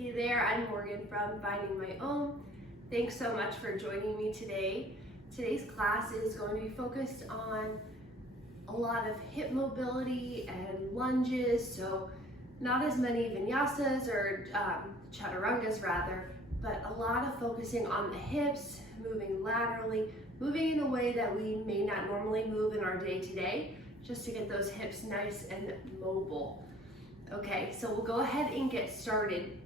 Hey there, I'm Morgan from Finding My Own. Thanks so much for joining me today. Today's class is going to be focused on a lot of hip mobility and lunges, so not as many vinyasas or chaturangas rather, but a lot of focusing on the hips, moving laterally, moving in a way that we may not normally move in our day-to-day, just to get those hips nice and mobile. Okay, so we'll go ahead and get started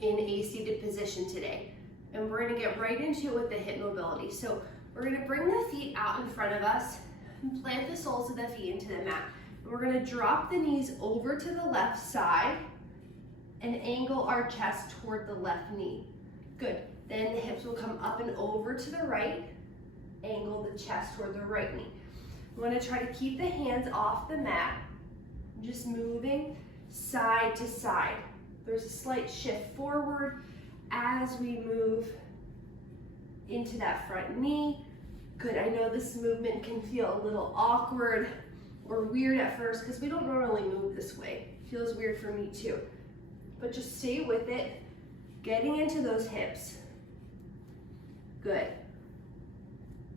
in a seated position today. And we're gonna get right into it with the hip mobility. So we're gonna bring the feet out in front of us and plant the soles of the feet into the mat. And we're gonna drop the knees over to the left side and angle our chest toward the left knee. Good. Then the hips will come up and over to the right, angle the chest toward the right knee. We wanna try to keep the hands off the mat, just moving side to side. There's a slight shift forward as we move into that front knee. Good, I know this movement can feel a little awkward or weird at first because we don't normally move this way. It feels weird for me too. But just stay with it, getting into those hips. Good.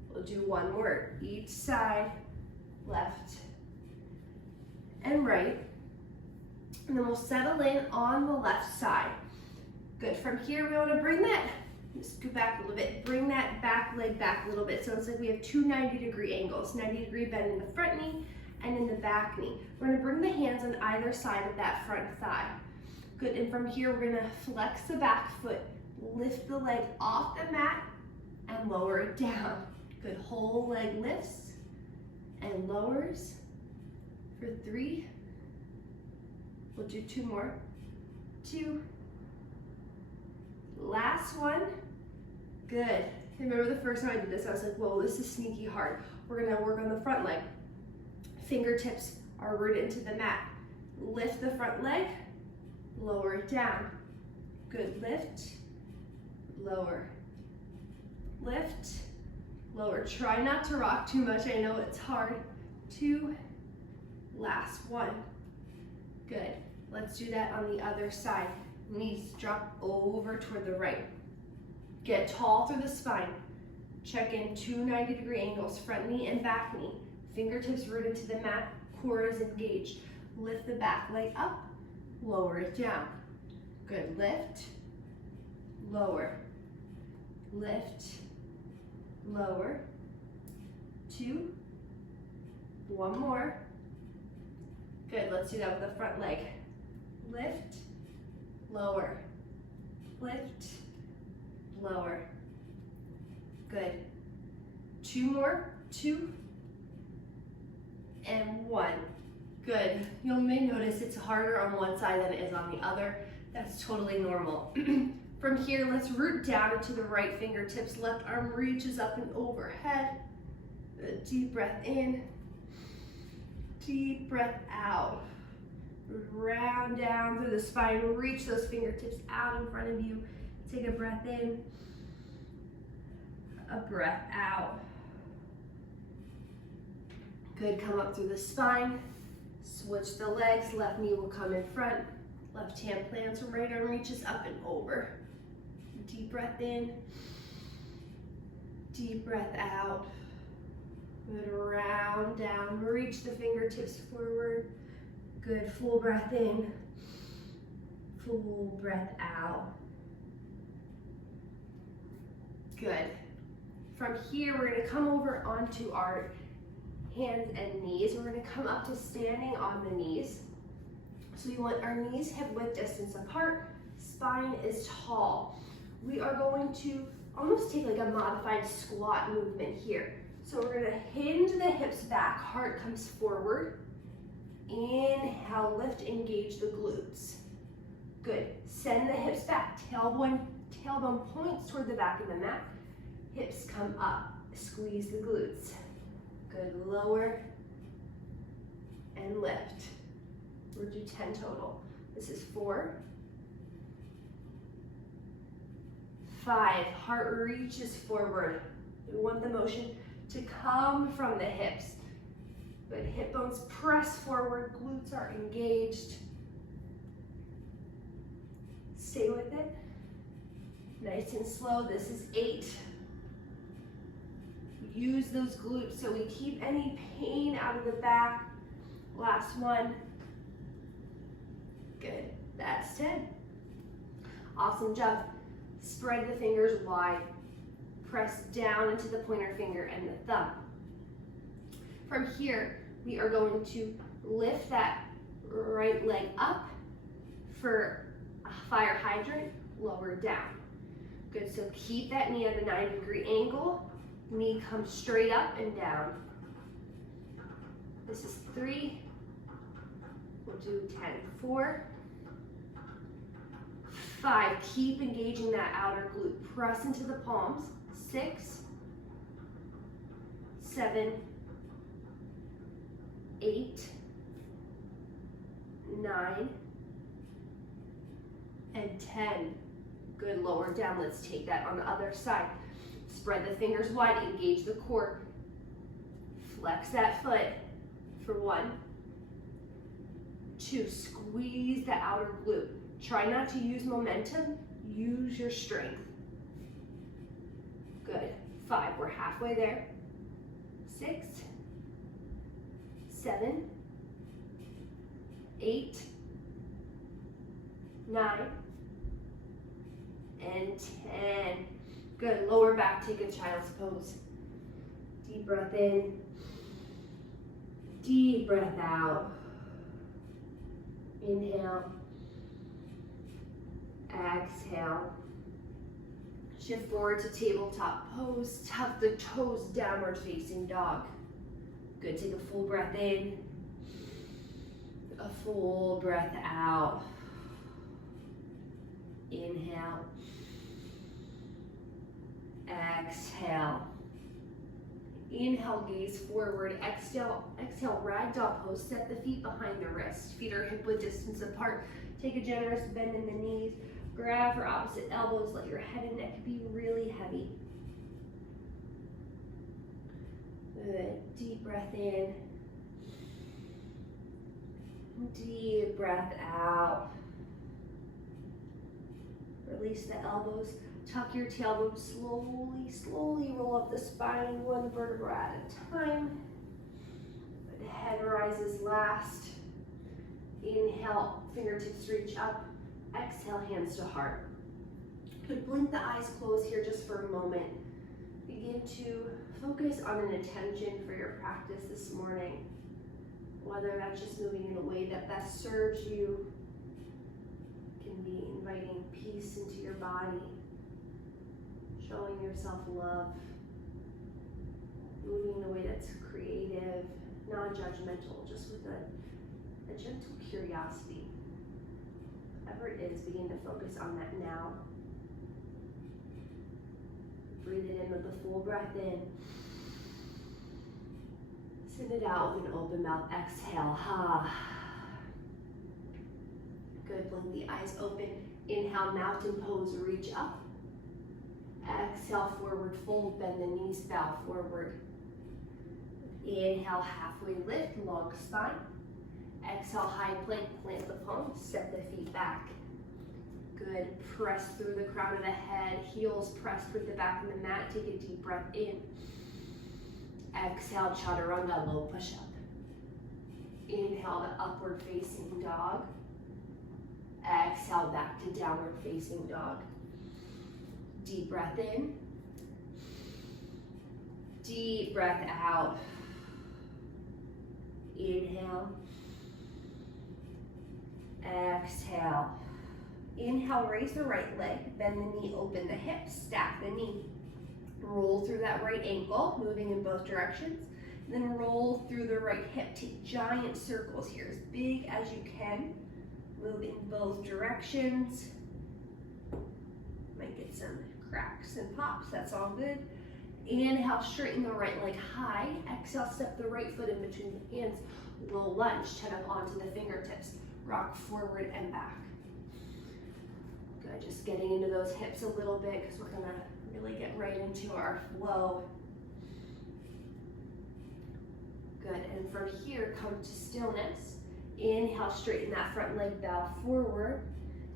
We'll do one more, each side, left and right. And then we'll settle in on the left side. Good, from here we wanna bring that, scoot back a little bit, bring that back leg back a little bit. So it's like we have two 90-degree angles, 90-degree bend in the front knee and in the back knee. We're gonna bring the hands on either side of that front thigh. Good, and from here we're gonna flex the back foot, lift the leg off the mat and lower it down. Good, whole leg lifts and lowers for 3. We'll do 2 more. 2. Last one. Good. I remember the first time I did this, I was like, whoa, this is sneaky hard. We're gonna work on the front leg. Fingertips are rooted into the mat. Lift the front leg, lower it down. Good, lift, lower, lift, lower. Try not to rock too much, I know it's hard. 2, last 1. Good. Let's do that on the other side. Knees drop over toward the right. Get tall through the spine. Check in 2 90-degree angles, front knee and back knee. Fingertips rooted to the mat, core is engaged. Lift the back leg up, lower it down. Good, lift, lower, lift, lower. 2, 1 more. Good, let's do that with the front leg. Lift, lower, lift, lower. Good. 2 more, 2, and 1. Good. You may notice it's harder on one side than it is on the other. That's totally normal. From here, let's root down into the right fingertips. Left arm reaches up and overhead. Good. Deep breath in. Deep breath out. Round down through the spine. Reach those fingertips out in front of you. Take a breath in. A breath out. Good, come up through the spine. Switch the legs. Left knee will come in front. Left hand plants, right arm reaches up and over. Deep breath in. Deep breath out. Good, round down, reach the fingertips forward. Good, full breath in, full breath out. Good. From here, we're gonna come over onto our hands and knees. We're gonna come up to standing on the knees. So you want our knees hip width distance apart, spine is tall. We are going to almost take like a modified squat movement here. So we're gonna hinge the hips back, heart comes forward. Inhale, lift, engage the glutes. Good, send the hips back. Tailbone points toward the back of the mat. Hips come up, squeeze the glutes. Good, lower and lift. We'll do 10 total. This is 4, 5, heart reaches forward. We want the motion to come from the hips. Good, hip bones press forward, glutes are engaged. Stay with it. Nice and slow. This is 8. Use those glutes so we keep any pain out of the back. Last one. Good. That's 10. Awesome job. Spread the fingers wide. Press down into the pointer finger and the thumb. From here, we are going to lift that right leg up for a fire hydrant, lower down. Good, so keep that knee at a 90-degree angle. Knee comes straight up and down. This is 3. We'll do 10. 4, 5. Keep engaging that outer glute. Press into the palms. 6, 7, 8, 9, and 10. Good, lower down. Let's take that on the other side. Spread the fingers wide, engage the core. Flex that foot for 1, 2. Squeeze the outer glute. Try not to use momentum, use your strength. Good. 5, we're halfway there. 6, 7, 8, 9, and 10. Good, lower back, take a child's pose. Deep breath in, deep breath out. Inhale, exhale. Shift forward to tabletop pose. Tuck the toes, downward facing dog. Good, take a full breath in, a full breath out. Inhale, exhale. Inhale, gaze forward. Exhale, ragdoll pose. Set the feet behind the wrist. Feet are hip width distance apart. Take a generous bend in the knees. Grab for opposite elbows. Let your head and neck be really heavy. Good. Deep breath in. Deep breath out. Release the elbows. Tuck your tailbone. Slowly roll up the spine, 1 vertebra at a time. The head rises last. Inhale, fingertips reach up. Exhale, hands to heart. Good, blink the eyes closed here just for a moment. Begin to focus on an intention for your practice this morning. Whether that's just moving in a way that best serves you, can be inviting peace into your body, showing yourself love, moving in a way that's creative, non-judgmental, just with a gentle curiosity. Whatever it is, begin to focus on that now. Breathe it in with a full breath in. Send it out with an open mouth. Exhale. Ha. Good. Blink the eyes open. Inhale, mountain pose, reach up. Exhale, forward fold, bend the knees, bow forward. Inhale, halfway lift, long spine. Exhale, high plank, plant the palms, step the feet back. Good, press through the crown of the head, heels pressed with the back of the mat. Take a deep breath in. Exhale, chaturanga, low push up. Inhale to upward facing dog. Exhale, back to downward facing dog. Deep breath in. Deep breath out. Inhale. Exhale. Inhale, raise the right leg, bend the knee, open the hips, stack the knee. Roll through that right ankle, moving in both directions. Then roll through the right hip. Take giant circles here, as big as you can. Move in both directions. Might get some cracks and pops, that's all good. Inhale, straighten the right leg high. Exhale, step the right foot in between the hands. Low lunge, head up onto the fingertips. Rock forward and back. Good, just getting into those hips a little bit because we're gonna really get right into our flow. Good, and from here, come to stillness. Inhale, straighten that front leg, bow forward.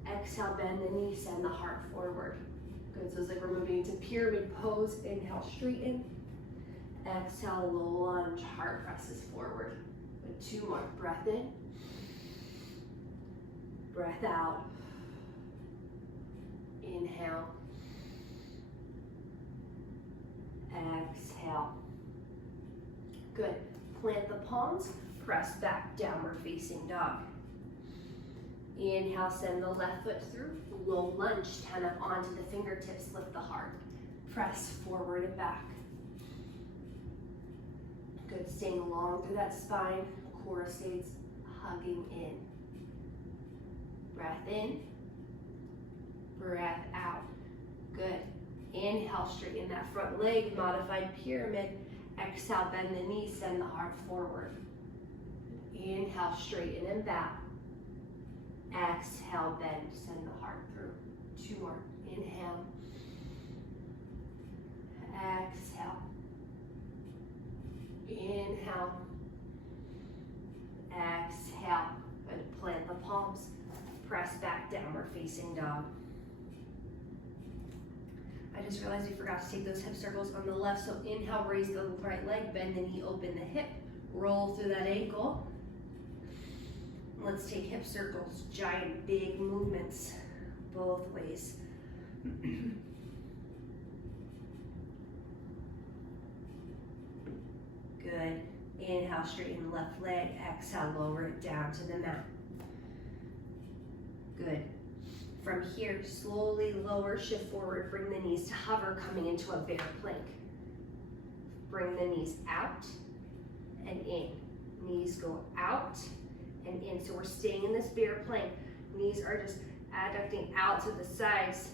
Exhale, bend the knee, send the heart forward. Good, so it's like we're moving into pyramid pose. Inhale, straighten. Exhale, lunge, heart presses forward. Good, 2 more, breath in. Breath out. Inhale. Exhale. Good. Plant the palms, press back, downward facing dog. Inhale, send the left foot through. Low lunge, 10 up onto the fingertips, lift the heart. Press forward and back. Good, staying long through that spine. Core stays hugging in. Breath in. Breath out. Good. Inhale, straighten that front leg, modified pyramid. Exhale, bend the knee, send the heart forward. Inhale, straighten and back. Exhale, bend, send the heart through. 2 more. Inhale. Exhale. Inhale. Exhale. Good. Plant the palms. Press back, downward facing dog. I just realized we forgot to take those hip circles on the left. So inhale, raise the right leg, bend the knee, open the hip, roll through that ankle. Let's take hip circles, giant big movements both ways. Good. Inhale, straighten the left leg. Exhale, lower it down to the mat. Good. From here, slowly lower, shift forward, bring the knees to hover, coming into a bear plank. Bring the knees out and in. Knees go out and in. So we're staying in this bear plank. Knees are just adducting out to the sides.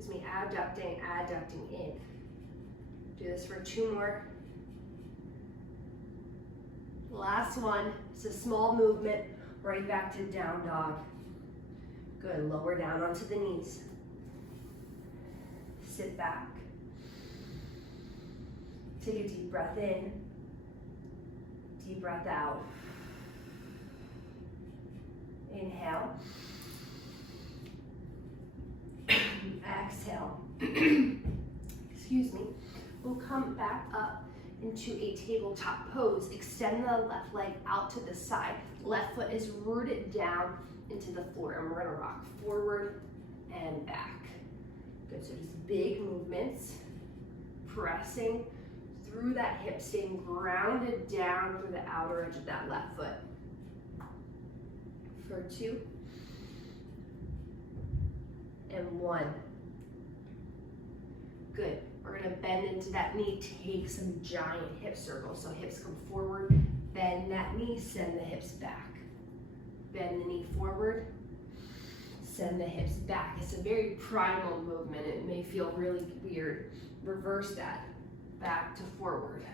Abducting, adducting in. Do this for 2 more. Last one. It's a small movement, right back to down dog. Good, lower down onto the knees. Sit back. Take a deep breath in. Deep breath out. Inhale. Exhale. Excuse me. We'll come back up into a tabletop pose. Extend the left leg out to the side. Left foot is rooted down into the floor, and we're gonna rock forward and back. Good, so just big movements, pressing through that hip, staying grounded down through the outer edge of that left foot. For 2 and 1. Good, we're gonna bend into that knee, take some giant hip circles. So hips come forward, bend that knee, send the hips back. Bend the knee forward, send the hips back. It's a very primal movement. It may feel really weird. Reverse that, back to forward.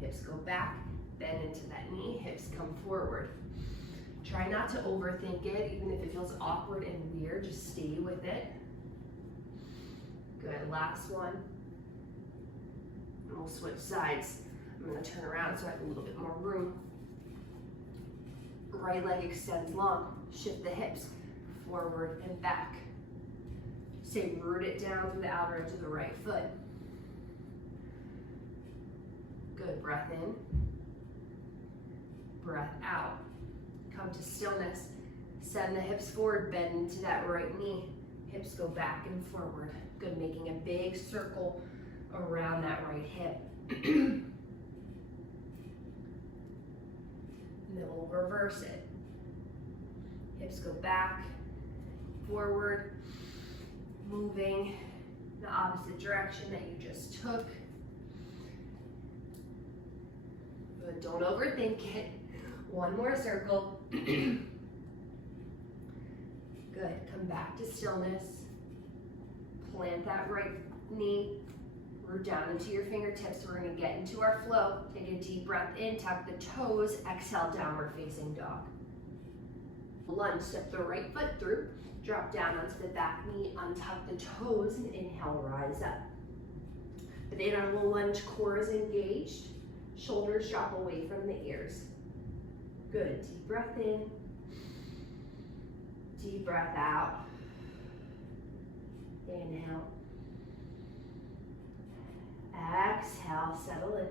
Hips go back, bend into that knee, hips come forward. Try not to overthink it, even if it feels awkward and weird, just stay with it. Good, last one. And we'll switch sides. I'm gonna turn around so I have a little bit more room. Right leg extends long, shift the hips forward and back. Stay rooted down through the outer edge of the right foot. Good, breath in, breath out. Come to stillness, send the hips forward, bend into that right knee. Hips go back and forward. Good, making a big circle around that right hip. And then we'll reverse it. Hips go back, forward, moving the opposite direction that you just took. Good, don't overthink it. 1 more circle. Good, come back to stillness. Plant that right knee, root down into your fingertips. We're gonna get into our flow. Take a deep breath in, tuck the toes, exhale, downward facing dog. Lunge, step the right foot through, drop down onto the back knee, untuck the toes, and inhale, rise up. But then our lunge, core is engaged, shoulders drop away from the ears. Good, deep breath in, Deep breath out. Inhale. Exhale, settle in.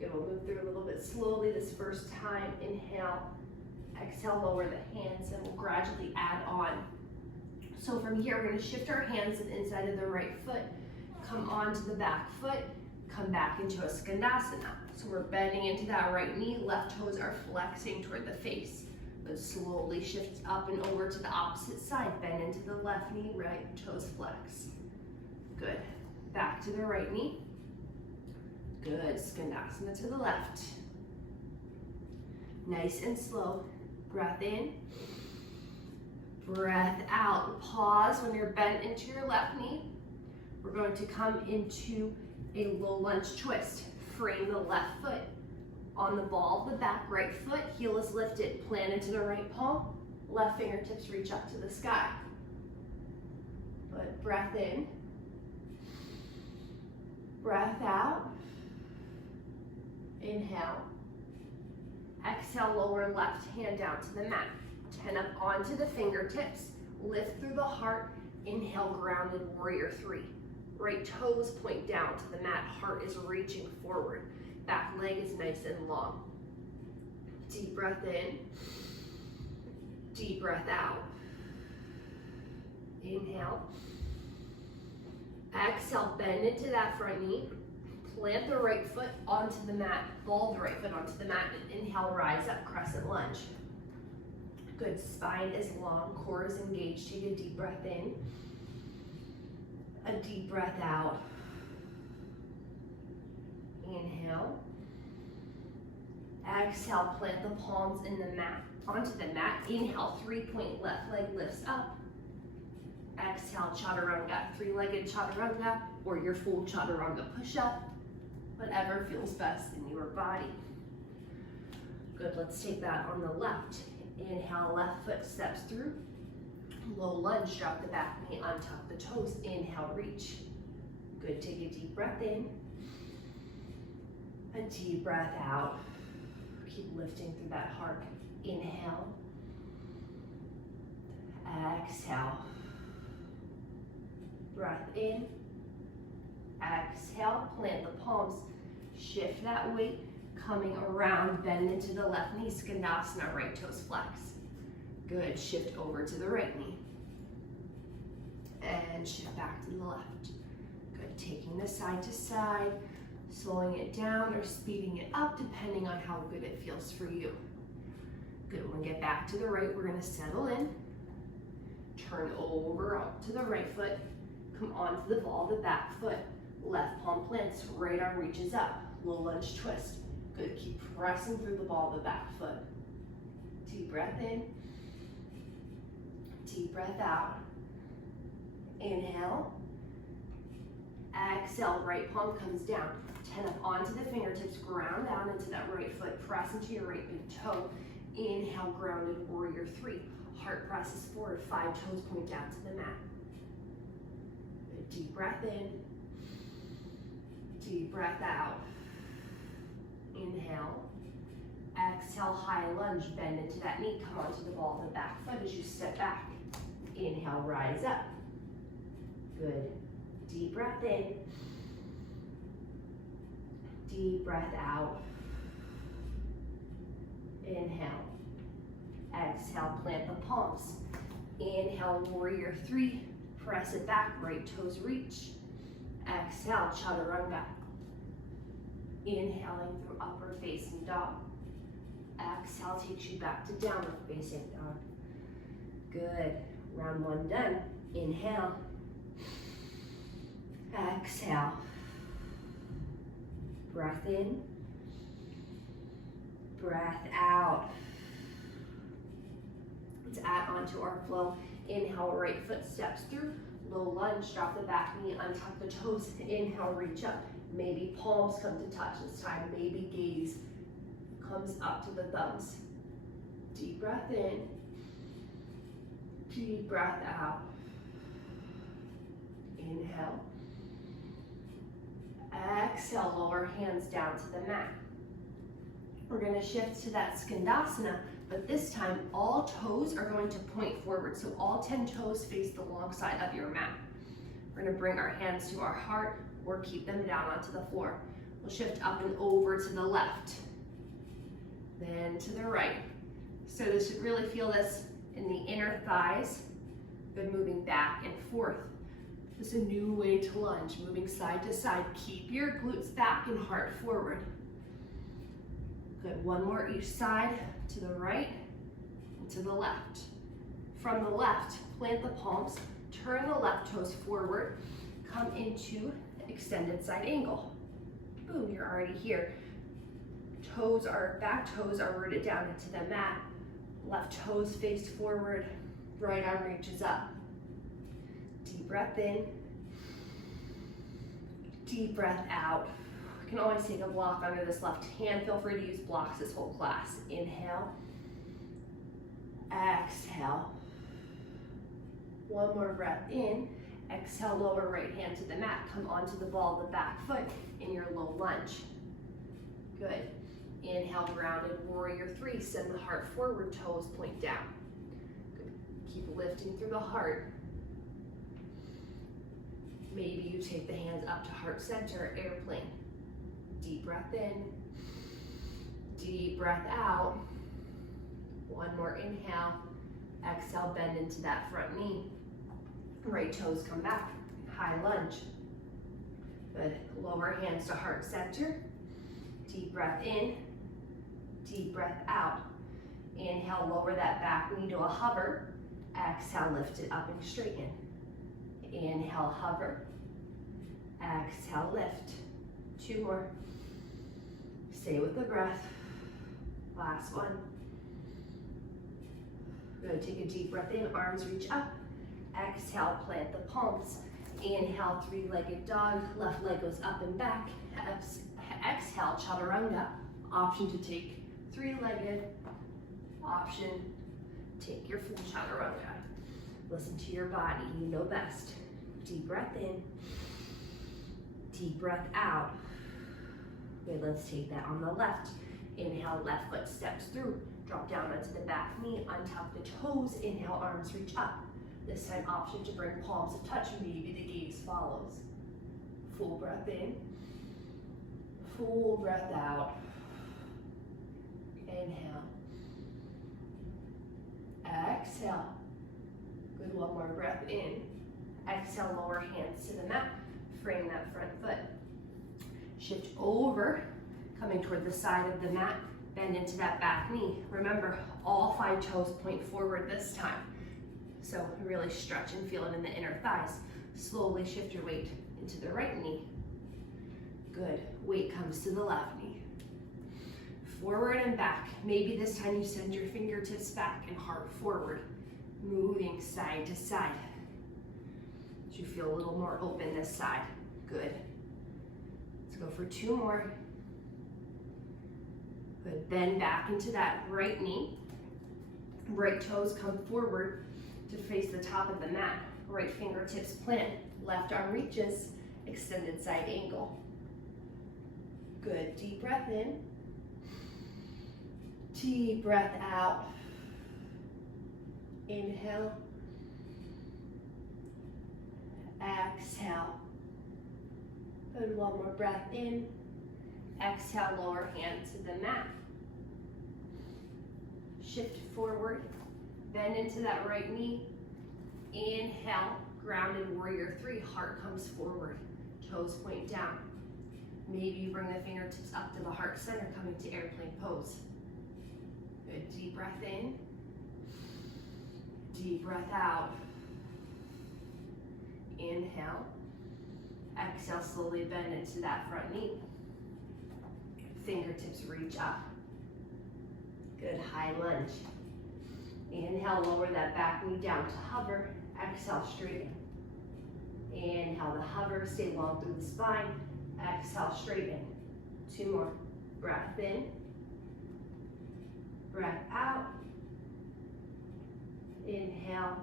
Good, we'll move through a little bit slowly this first time. Inhale. Exhale, lower the hands, and we'll gradually add on. So from here, we're going to shift our hands to the inside of the right foot, come onto the back foot, come back into a skandasana. So we're bending into that right knee, left toes are flexing toward the face. But slowly shift up and over to the opposite side. Bend into the left knee, right toes flex. Good. Back to the right knee. Good. Skandasana to the left. Nice and slow. Breath in. Breath out. Pause when you're bent into your left knee. We're going to come into a low lunge twist. Frame the left foot on the ball of the back, right foot, heel is lifted, plant into the right palm, left fingertips reach up to the sky. Good, breath in, breath out, inhale, exhale, lower left hand down to the mat, 10 up onto the fingertips, lift through the heart, inhale, grounded warrior 3. Right toes point down to the mat, heart is reaching forward. Back leg is nice and long. Deep breath in, deep breath out. Inhale. Exhale, bend into that front knee. Plant the right foot onto the mat, ball the right foot onto the mat, and inhale, rise up, crescent lunge. Good, spine is long, core is engaged. Take a deep breath in, a deep breath out. Inhale. Exhale, plant the palms in the mat, onto the mat. Inhale, 3-point left leg lifts up. Exhale, chaturanga, 3-legged chaturanga, or your full chaturanga push-up, whatever feels best in your body. Good, let's take that on the left. Inhale, left foot steps through. Low lunge, drop the back knee, untuck the toes. Inhale, reach. Good, take a deep breath in. A deep breath out. Keep lifting through that heart. Inhale. Exhale. Breath in. Exhale. Plant the palms. Shift that weight. Coming around. Bend into the left knee. Skandasana. Right toes flex. Good. Shift over to the right knee. And shift back to the left. Good. Taking this side to side. Slowing it down or speeding it up depending on how good it feels for you. Good, when we get back to the right, we're gonna settle in, turn over out to the right foot, come onto the ball of the back foot, left palm plants, right arm reaches up, low lunge twist. Good, keep pressing through the ball of the back foot. Deep breath in, deep breath out. Inhale, exhale, right palm comes down. 10 up onto the fingertips, ground down into that right foot, press into your right big toe. Inhale, grounded warrior 3. Heart presses forward, 5 toes point down to the mat. Good, deep breath in, deep breath out. Inhale, exhale, high lunge, bend into that knee, come onto the ball of the back foot as you step back. Inhale, rise up. Good, deep breath in. Deep breath out. Inhale. Exhale, plant the palms. Inhale, warrior 3. Press it back, right toes reach. Exhale, chaturanga. Inhaling through upward facing dog. Exhale takes you back to downward facing dog. Good. Round 1 done. Inhale. Exhale. Breath in, breath out. Let's add on to our flow. Inhale, right foot steps through. Low lunge, drop the back knee, untuck the toes. Inhale, reach up. Maybe palms come to touch this time. Maybe gaze comes up to the thumbs. Deep breath in, deep breath out. Inhale. Exhale, lower hands down to the mat. We're gonna shift to that skandasana, But this time, all toes are going to point forward. So all 10 toes face the long side of your mat. We're gonna bring our hands to our heart or keep them down onto the floor. We'll shift up and over to the left, then to the right. So this should really feel this in the inner thighs. Good, moving back and forth. This is a new way to lunge, moving side to side. Keep your glutes back and heart forward. Good, one more each side, to the right and to the left. From the left, plant the palms, turn the left toes forward, come into extended side angle. Boom, you're already here. Back toes are rooted down into the mat. Left toes face forward, right arm reaches up. Deep breath in, deep breath out. You can always take a block under this left hand. Feel free to use blocks this whole class. Inhale, exhale. One more breath in. Exhale, lower right hand to the mat. Come onto the ball of the back foot in your low lunge. Good. Inhale, grounded warrior three. Send the heart forward, toes point down. Good. Keep lifting through the heart. Maybe you take the hands up to heart center, airplane. Deep breath in, deep breath out. One more inhale. Exhale, bend into that front knee. Right toes come back, high lunge. Good, lower hands to heart center. Deep breath in, deep breath out. Inhale, lower that back knee to a hover. Exhale, lift it up and straighten. Inhale, hover. Exhale, lift. Two more. Stay with the breath. Last one. Good, take a deep breath in, arms reach up. Exhale, plant the palms. Inhale, three-legged dog. Left leg goes up and back. Exhale, chaturanga. Option to take three-legged. Option, take your full chaturanga. Listen to your body, you know best. Deep breath in. Deep breath out. Okay, let's take that on the left. Inhale, left foot steps through. Drop down onto the back knee, untuck the toes. Inhale, arms reach up. This time, option to bring palms to touch. Maybe the gaze follows. Full breath in. Full breath out. Inhale. Exhale. Good, one more breath in. Exhale, lower hands to the mat. Frame that front foot. Shift over, coming toward the side of the mat. Bend into that back knee. Remember, all 5 toes point forward this time. So really stretch and feel it in the inner thighs. Slowly shift your weight into the right knee. Good, weight comes to the left knee. Forward and back. Maybe this time you send your fingertips back and heart forward. Moving side to side. So you feel a little more open this side. Good. Let's go for 2 more. Good, bend back into that right knee. Right toes come forward to face the top of the mat. Right fingertips plant. Left arm reaches, extended side angle. Good, deep breath in. Deep breath out. Inhale. Exhale. Good, one more breath in. Exhale, lower hand to the mat. Shift forward, bend into that right knee. Inhale, grounded warrior three, heart comes forward, toes point down. Maybe you bring the fingertips up to the heart center, coming to airplane pose. Good, deep breath in. Deep breath out. Inhale. Exhale, slowly bend into that front knee. Fingertips reach up. Good, high lunge. Inhale, lower that back knee down to hover. Exhale, straighten. Inhale to hover, stay long through the spine. Exhale, straighten. 2 more. Breath in. Breath out. Inhale.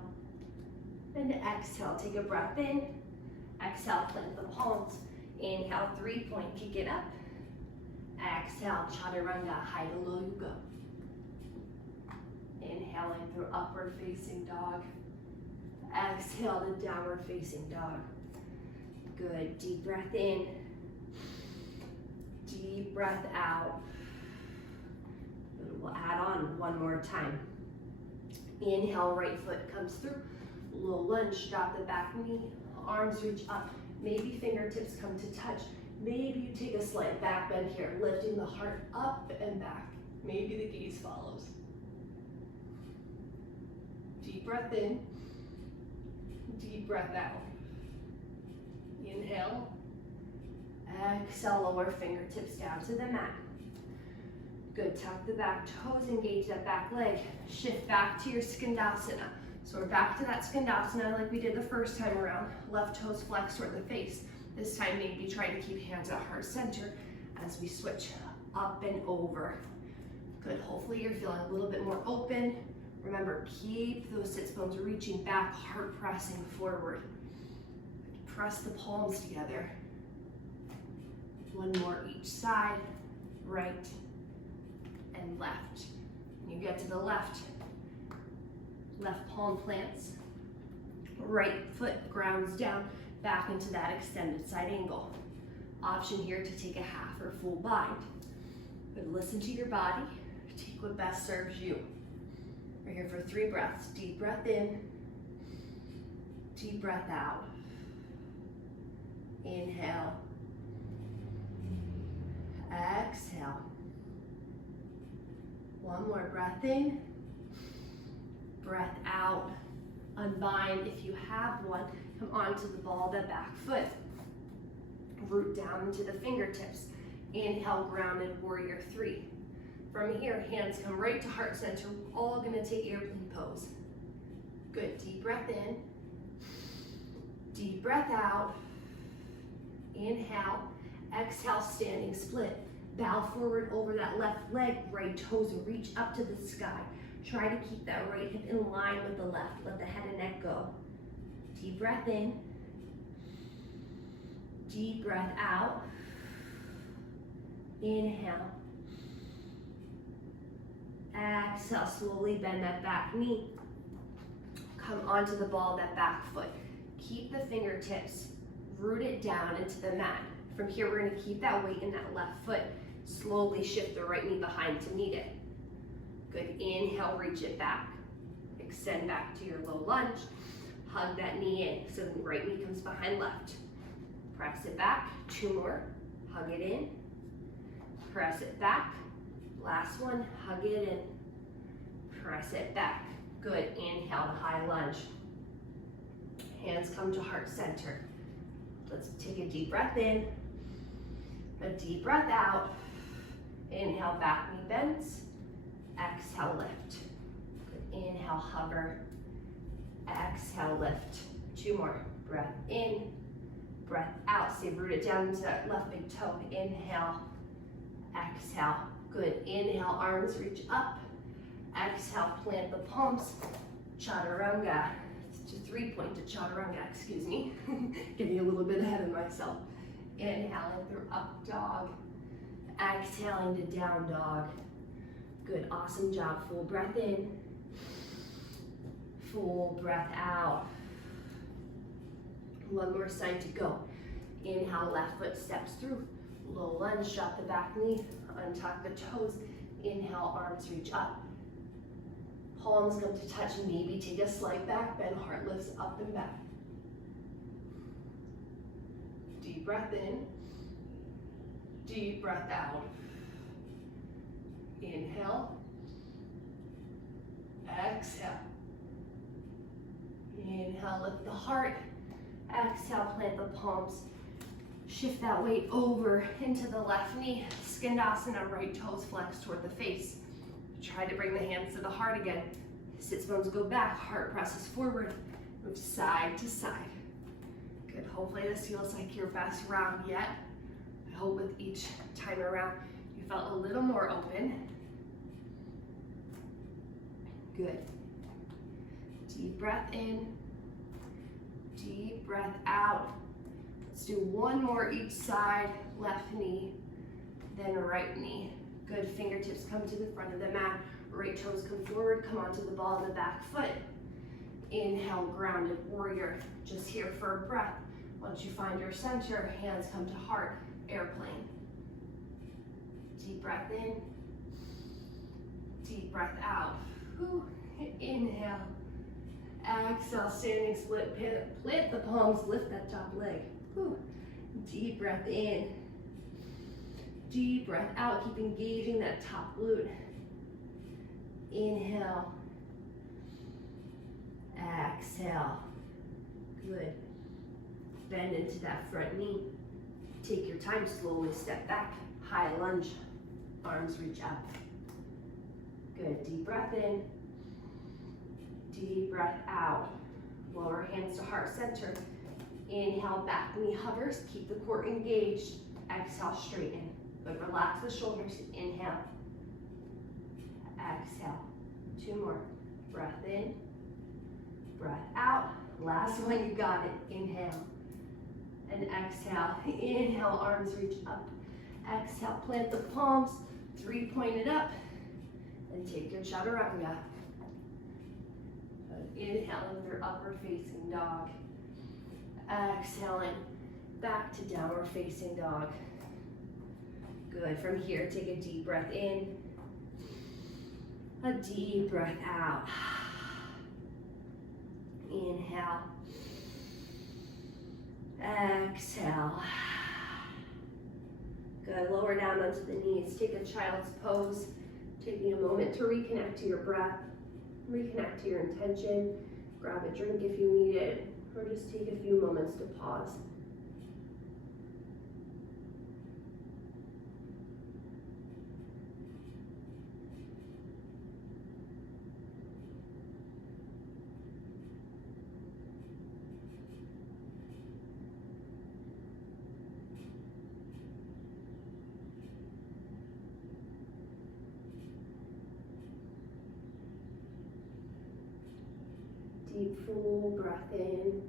And exhale, take a breath in. Exhale, plant the palms. Inhale, 3-point, kick it up. Exhale, chaturanga, high to low you go. Inhaling through upward facing dog. Exhale to downward facing dog. Good, deep breath in. Deep breath out. Good. We'll add on one more time. Inhale, right foot comes through. Low lunge, drop the back knee, arms reach up. Maybe fingertips come to touch. Maybe you take a slight back bend here, lifting the heart up and back. Maybe the gaze follows. Deep breath in, deep breath out. Inhale, exhale, lower fingertips down to the mat. Good, tuck the back toes, engage that back leg. Shift back to your skandasana. So we're back to that skandasana like we did the first time around. Left toes flex toward the face. This time maybe try to keep hands at heart center as we switch up and over. Good, hopefully you're feeling a little bit more open. Remember, keep those sits bones reaching back, heart pressing forward. Press the palms together. One more each side, right and left. When you get to the left, left palm plants, right foot grounds down, back into that extended side angle. Option here to take a half or full bind. But listen to your body, take what best serves you. We're here for 3 breaths. Deep breath in, deep breath out. Inhale, exhale. One more breath in, breath out. Unbind if you have one. Come onto the ball of the back foot. Root down into the fingertips. Inhale, grounded warrior 3. From here, hands come right to heart center. We're all gonna take airplane pose. Good, deep breath in. Deep breath out. Inhale, exhale, standing split. Bow forward over that left leg, right toes reach up to the sky. Try to keep that right hip in line with the left. Let the head and neck go. Deep breath in. Deep breath out. Inhale. Exhale, slowly bend that back knee. Come onto the ball of that back foot. Keep the fingertips rooted down into the mat. From here, we're gonna keep that weight in that left foot. Slowly shift the right knee behind to meet it. Good, inhale, reach it back. Extend back to your low lunge. Hug that knee in, so the right knee comes behind left. Press it back, 2 more. Hug it in, press it back. Last one, hug it in, press it back. Good, inhale to high lunge. Hands come to heart center. Let's take a deep breath in, a deep breath out. Inhale, back knee bends. Exhale, lift. Good. Inhale, hover. Exhale, lift. 2 more. Breath in, breath out. Stay rooted down into that left big toe. Inhale, exhale. Good. Inhale, arms reach up. Exhale, plant the palms. Chaturanga. It's a 3-point to chaturanga, excuse me. Getting a little bit ahead of myself. Inhaling through up dog. Exhaling to down dog. Good, awesome job. Full breath in. Full breath out. One more side to go. Inhale, left foot steps through. Low lunge, drop the back knee, untuck the toes. Inhale, arms reach up. Palms come to touch, maybe take a slight back bend, heart lifts up and back. Deep breath in, deep breath out. Inhale, exhale. Inhale, lift the heart. Exhale, plant the palms. Shift that weight over into the left knee. Skandasana, right toes flex toward the face. Try to bring the hands to the heart again. Sits bones go back, heart presses forward. Move side to side. Good, hopefully this feels like your best round yet. I hope with each time around you felt a little more open. Good. Deep breath in, deep breath out. Let's do 1 more each side, left knee, then right knee. Good, fingertips come to the front of the mat. Right toes come forward, come onto the ball of the back foot. Inhale, grounded warrior. Just here for a breath. Once you find your center, hands come to heart, airplane. Deep breath in, deep breath out. Whew. Inhale, exhale, standing split, plant the palms, lift that top leg. Whew. Deep breath in, deep breath out, keep engaging that top glute. Inhale, exhale, good. Bend into that front knee. Take your time, slowly step back, high lunge, arms reach up. Good, deep breath in, deep breath out. Lower hands to heart center. Inhale, back knee hovers, keep the core engaged. Exhale, straighten. Good, relax the shoulders. Inhale, exhale. 2 more. Breath in, breath out. Last one, you got it. Inhale and exhale. Inhale, arms reach up. Exhale, plant the palms, 3 pointed up, and take your chaturanga. Inhaling through upward facing dog. Exhaling back to downward facing dog. Good, from here, take a deep breath in, a deep breath out. Inhale, exhale. Good, lower down onto the knees, take a child's pose, taking a moment to reconnect to your breath, reconnect to your intention, grab a drink if you need it, or just take a few moments to pause. Deep, full breath in,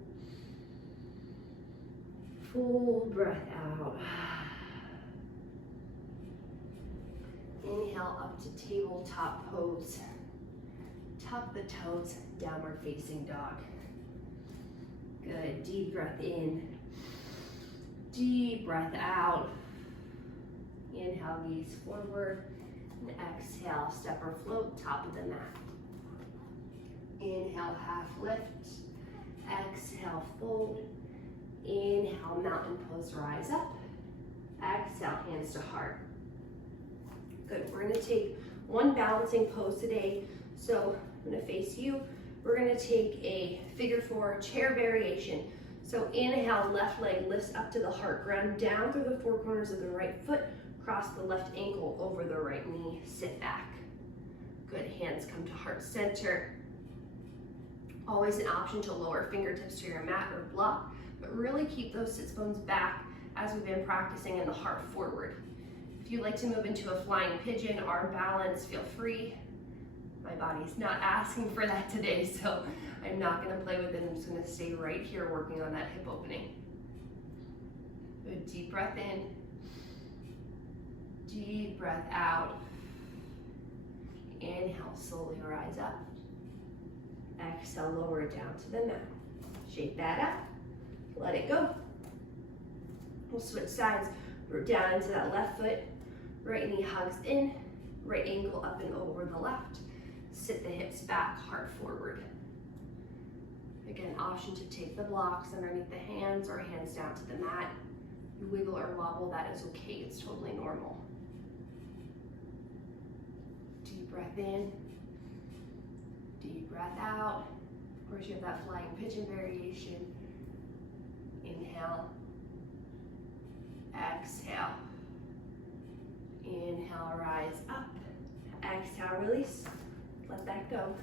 full breath out. Inhale up to tabletop pose. Tuck the toes, downward facing dog. Good, deep breath in, deep breath out. Inhale, gaze forward, and exhale, step or float, top of the mat. Inhale, half lift. Exhale, fold. Inhale, mountain pose, rise up. Exhale, hands to heart. Good, we're gonna take one balancing pose today. So I'm gonna face you. We're gonna take a figure 4 chair variation. So inhale, left leg lifts up to the heart, ground down through the 4 corners of the right foot, cross the left ankle over the right knee, sit back. Good, hands come to heart center. Always an option to lower fingertips to your mat or block, but really keep those sits bones back as we've been practicing in the heart forward. If you'd like to move into a flying pigeon, arm balance, feel free. My body's not asking for that today, so I'm not gonna play with it. I'm just gonna stay right here working on that hip opening. Good, deep breath in, deep breath out. Inhale, slowly rise up. Exhale, lower it down to the mat. Shake that up, let it go. We'll switch sides, root down into that left foot, right knee hugs in, right ankle up and over the left. Sit the hips back, heart forward. Again, option to take the blocks underneath the hands or hands down to the mat. You wiggle or wobble, that is okay, it's totally normal. Deep breath in. Deep breath out. Of course, you have that flying pigeon variation. Inhale. Exhale. Inhale, rise up. Exhale, release. Let that go.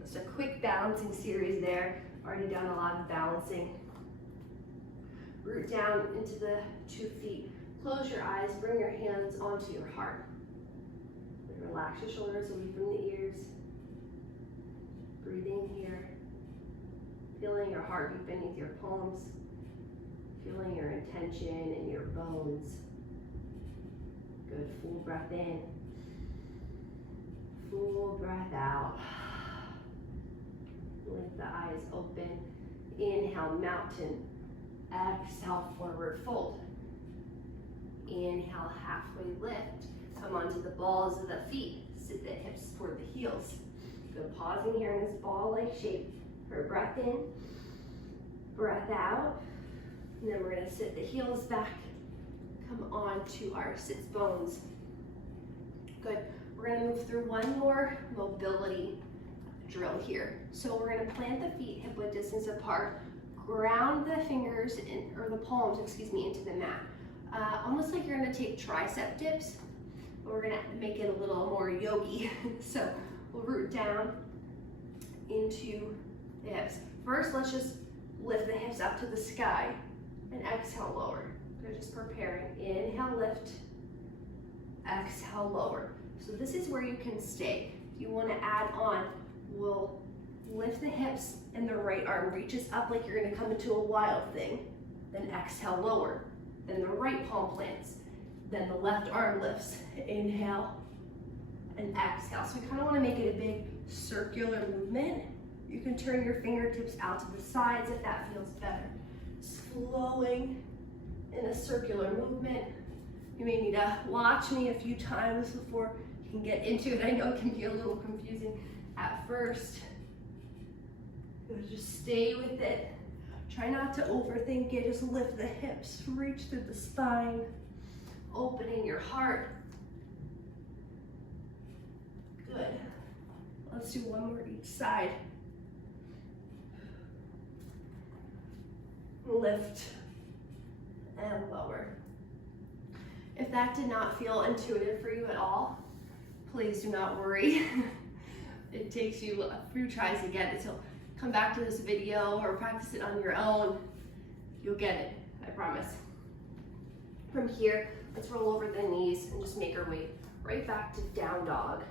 Just a quick balancing series there. Already done a lot of balancing. Root down into the 2 feet. Close your eyes, bring your hands onto your heart. Relax your shoulders away from the ears. Breathing here, feeling your heartbeat beneath your palms, feeling your intention in your bones. Good, full breath in, Full breath out. Lift the eyes open. Inhale, mountain. Exhale, forward fold. Inhale, halfway lift. Come onto the balls of the feet. Sit the hips toward the heels. Good, pausing here in this ball-like shape. For breath in, breath out. And then we're gonna sit the heels back. Come on to our sits bones. Good. We're gonna move through one more mobility drill here. So we're gonna plant the feet hip width distance apart, ground the fingers or the palms, into the mat. Almost like you're gonna take tricep dips, but we're gonna make it a little more yogi. So we'll root down into the hips. First, let's just lift the hips up to the sky and exhale, lower. They're just preparing. Inhale, lift. Exhale, lower. So this is where you can stay. If you want to add on, we'll lift the hips and the right arm reaches up like you're going to come into a wild thing. Then exhale, lower. Then the right palm plants. Then the left arm lifts. Inhale and exhale. So we kind of want to make it a big circular movement. You can turn your fingertips out to the sides if that feels better. Flowing in a circular movement. You may need to watch me a few times before you can get into it. I know it can be a little confusing at first. Just stay with it. Try not to overthink it. Just lift the hips, reach through the spine, opening your heart. Good. Let's do one more each side. Lift and lower. If that did not feel intuitive for you at all, please do not worry. It takes you a few tries to get it, so come back to this video or practice it on your own. You'll get it, I promise. From here, let's roll over the knees and just make our way right back to down dog.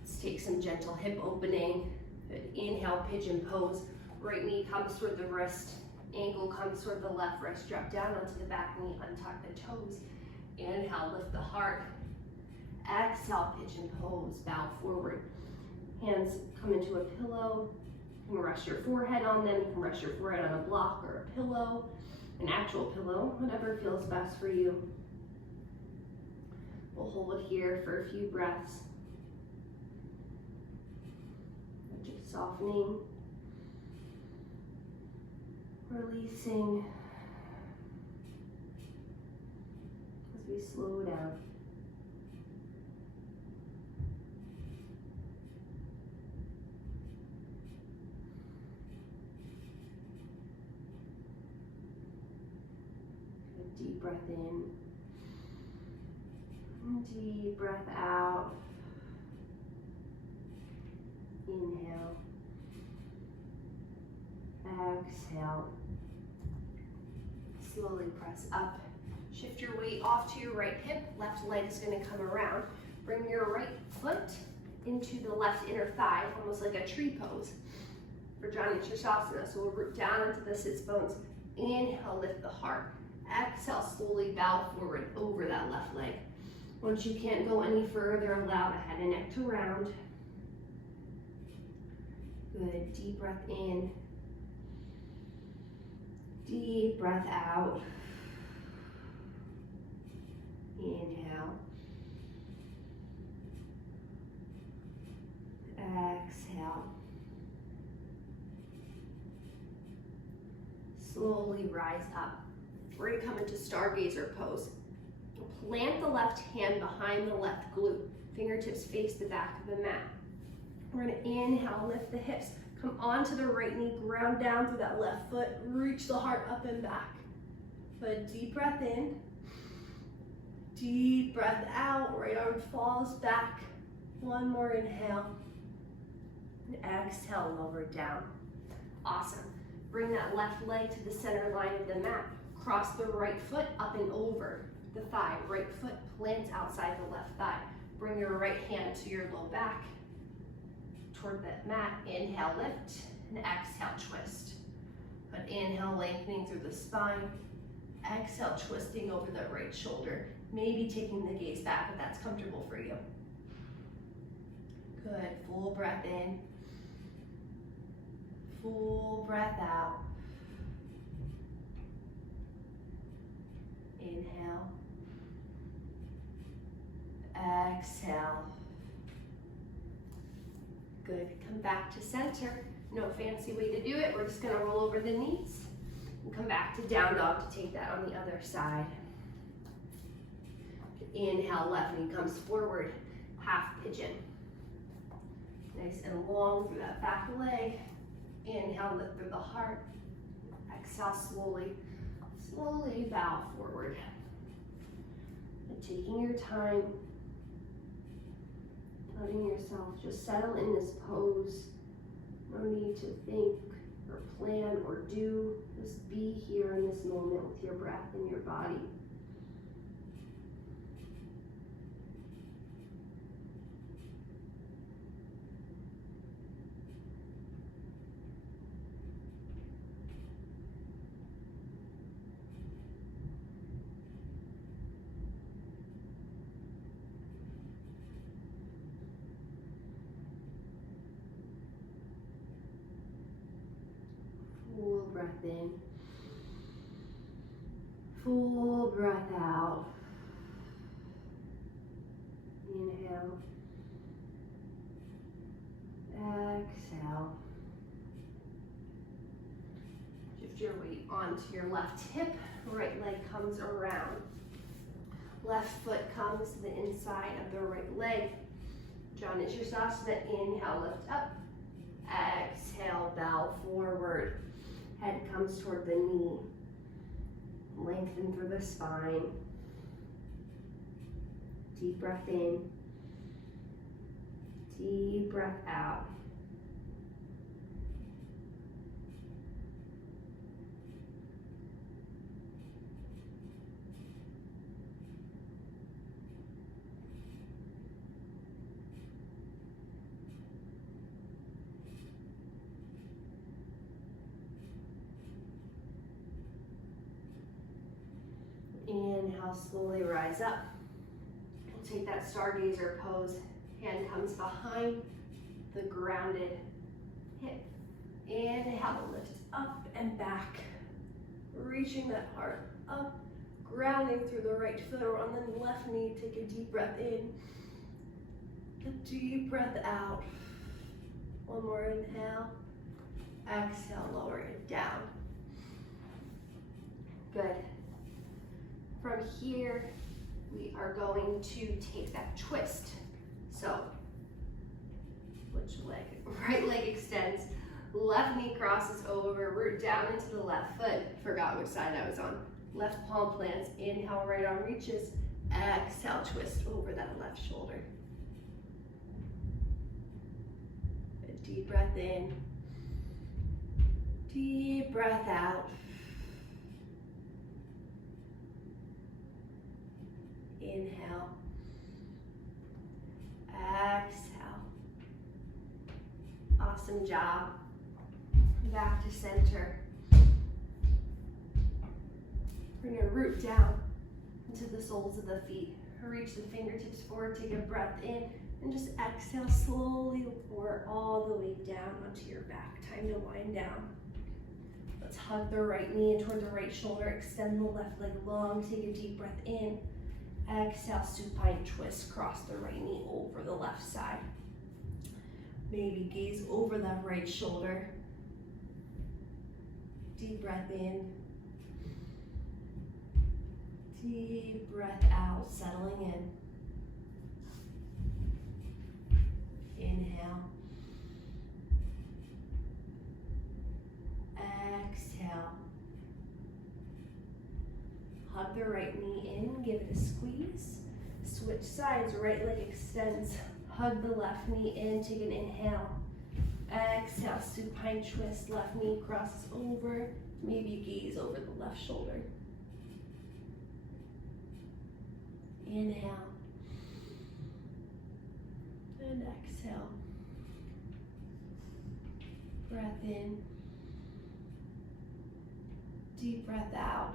Let's take some gentle hip opening. Good. Inhale, pigeon pose. Right knee comes toward the wrist. Ankle comes toward the left wrist. Drop down onto the back knee, untuck the toes. Inhale, lift the heart. Exhale, pigeon pose, bow forward. Hands come into a pillow. You can rest your forehead on them. You can rest your forehead on a block or a pillow, an actual pillow, whatever feels best for you. We'll hold it here for a few breaths. Just softening. Releasing as we slow down. A deep breath in, deep breath out. Inhale, exhale. Slowly press up. Shift your weight off to your right hip. Left leg is going to come around. Bring your right foot into the left inner thigh, almost like a tree pose for Jani Shasana. So we'll root down into the sits bones. Inhale, lift the heart. Exhale, slowly bow forward over that left leg. Once you can't go any further, allow the head and neck to round. Good. Deep breath in. Deep breath out. Inhale. Exhale. Slowly rise up. We're going to come into stargazer pose. Plant the left hand behind the left glute. Fingertips face the back of the mat. We're going to inhale, lift the hips. Come onto the right knee, ground down through that left foot. Reach the heart up and back. Put a deep breath in. Deep breath out. Right arm falls back. One more inhale. And exhale, lower down. Awesome. Bring that left leg to the center line of the mat. Cross the right foot up and over the thigh. Right foot plants outside the left thigh. Bring your right hand to your low back. Toward the mat. Inhale, lift, and exhale, twist. But inhale, lengthening through the spine. Exhale, twisting over the right shoulder. Maybe taking the gaze back if that's comfortable for you. Good, full breath in. Full breath out. Inhale. Exhale. Good, come back to center. No fancy way to do it. We're just gonna roll over the knees and come back to down dog to take that on the other side. Inhale, left knee comes forward, half pigeon. Nice and long through that back leg. Inhale, lift through the heart. Exhale, slowly bow forward. And taking your time, letting yourself just settle in this pose. No need to think or plan or do. Just be here in this moment with your breath and your body. Full breath in. Full breath out. Inhale. Exhale. Shift your weight onto your left hip. Right leg comes around. Left foot comes to the inside of the right leg. Janushirasana. Inhale, lift up. Exhale, bow forward. Head comes toward the knee. Lengthen through the spine. Deep breath in. Deep breath out. Inhale, slowly rise up. We'll take that stargazer pose. Hand comes behind the grounded hip. Inhale, lift up and back. Reaching that heart up. Grounding through the right foot or on the left knee. Take a deep breath in. A deep breath out. One more inhale. Exhale, lower it down. Good. From here, we are going to take that twist. So, which leg? Right leg extends, left knee crosses over, root down into the left foot. Forgot which side I was on. Left palm plants, inhale, right arm reaches, exhale, twist over that left shoulder. A deep breath in, deep breath out. Inhale, exhale. Awesome job. Back to center. Bring your root down into the soles of the feet. Reach the fingertips forward, take a breath in, and just exhale slowly lower all the way down onto your back. Time to wind down. Let's hug the right knee in toward the right shoulder, extend the left leg long, take a deep breath in. Exhale, supine twist, cross the right knee over the left side. Maybe gaze over that right shoulder. Deep breath in. Deep breath out, settling in. Inhale. Exhale. Hug the right knee in, give it a squeeze. Switch sides, right leg extends. Hug the left knee in, take an inhale. Exhale, supine twist, left knee crosses over. Maybe gaze over the left shoulder. Inhale. And exhale. Breath in. Deep breath out.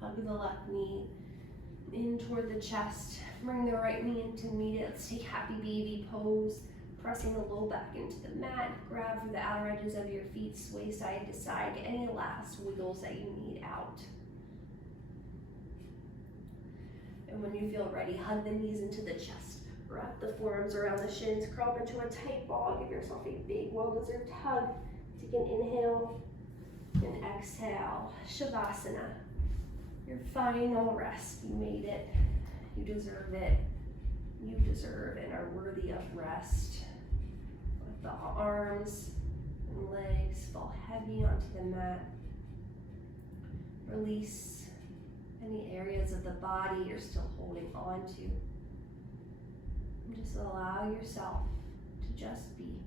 Hug the left knee in toward the chest. Bring the right knee in to meet it. Let's take happy baby pose. Pressing the low back into the mat. Grab through the outer edges of your feet. Sway side to side. Get any last wiggles that you need out. And when you feel ready, hug the knees into the chest. Wrap the forearms around the shins. Curl up into a tight ball. Give yourself a big, well-deserved hug. Take an inhale and exhale. Shavasana. Your final rest. You made it. You deserve it. You deserve and are worthy of rest. Let the arms and legs fall heavy onto the mat. Release any areas of the body you're still holding on to. And just allow yourself to just be.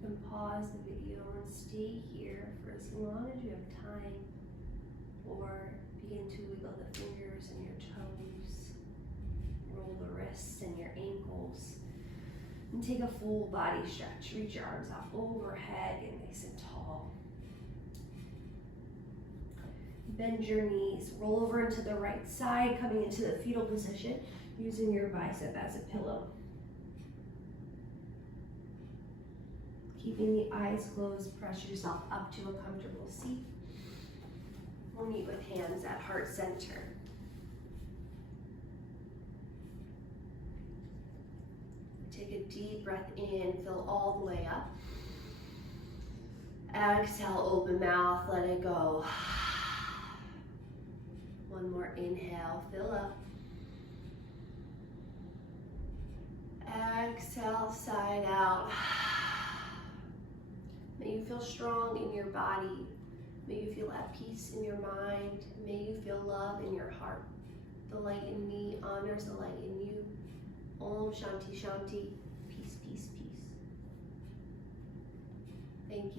You can pause the video and stay here for as long as you have time, or begin to wiggle the fingers and your toes, roll the wrists and your ankles, and take a full body stretch. Reach your arms out overhead, get nice and tall. Bend your knees, roll over into the right side, coming into the fetal position, using your bicep as a pillow. Keeping the eyes closed, press yourself up to a comfortable seat. We'll meet with hands at heart center. Take a deep breath in, fill all the way up. Exhale, open mouth, let it go. One more inhale, fill up. Exhale, side out. May you feel strong in your body. May you feel at peace in your mind. May you feel love in your heart. The light in me honors the light in you. Om Shanti Shanti. Peace, peace, peace. Thank you.